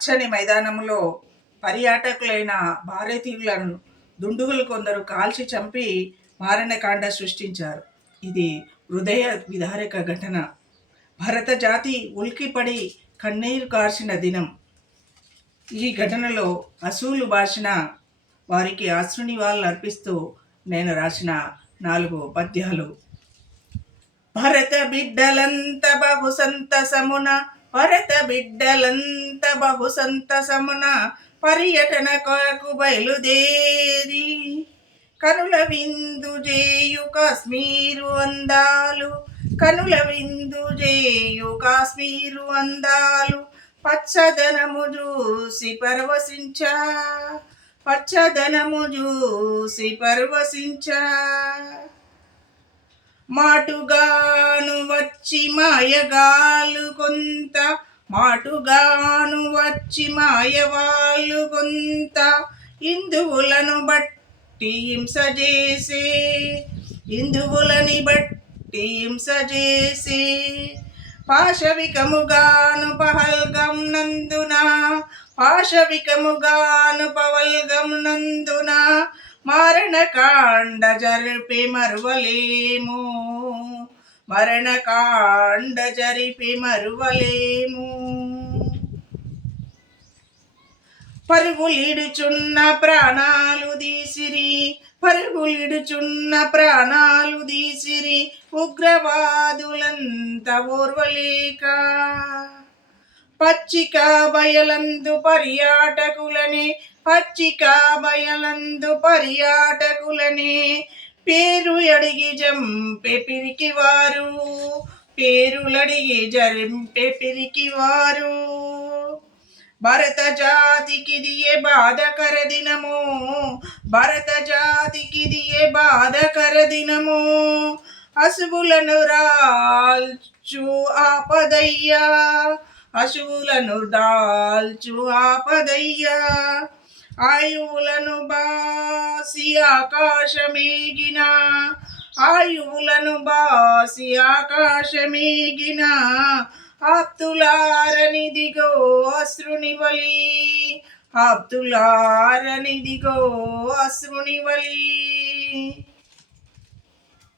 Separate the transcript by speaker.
Speaker 1: పచ్చని మైదానంలో పర్యాటకులైన భారతీయులను దుండుగులు కొందరు కాల్చి చంపి మారణకాండ సృష్టించారు. ఇది హృదయ విదారక ఘటన. భరత జాతి ఉల్కిపడి కన్నీరు కార్చిన దినం. ఈ ఘటనలో అసూలు బాసిన వారికి అశ్రుని అర్పిస్తూ నేను రాసిన నాలుగు పద్యాలు. భరత బిడ్డలంత బహు సంతసమున భరత బిడ్డలంత బహు సంతసమున పర్యటన కొరకు బయలుదేరి. కనుల విందు జేయు కాశ్మీరు అందాలు కనుల విందు జేయు కాశ్మీరు అందాలు పచ్చదనము చూసి పరవశించా పచ్చదనము చూసి పరవశించా. మాటుగాను వచ్చి మాయగాలు కొంత మాటుగాను వచ్చి మాయవాళ్ళు కొంత. హిందువులను బట్టి హింస చేసే హిందువులని బట్టి హింస చేసే. పాశవికముగాను పహల్గం నందున పాశవికముగాను పవల్గం నందున. మరణకాండ జరిపి మరువలేము. మరణకాండ జరిపి మరువలేము పరుగులిడుచున్న ప్రాణాలు దీసిరి పరుగులిడుచున్న ప్రాణాలు దీసిరి ఉగ్రవాదులంత ఓర్వలేక పచ్చిక బయలందు పర్యాటకులనే పచ్చిక బయలందు పర్యాటకులనే పేరు అడిగి జంపె పిరికివారు. పేరులడిగి జరింపె పిరికివారు. భరత జాతికి దియే బాధకర దినము. భరత జాతికి దియే బాధకర దినము. అశువులను రాల్చు ఆపదయ్యా. అశువులను దాల్చు ఆపదయ్యా. ఆయువులను బాసి ఆకాశమేగిన ఆయువులను బాసి ఆకాశమేగిన ఆప్తులారని దిగో అశ్రునివలి ఆప్తులారని దిగో అశ్రునివలి.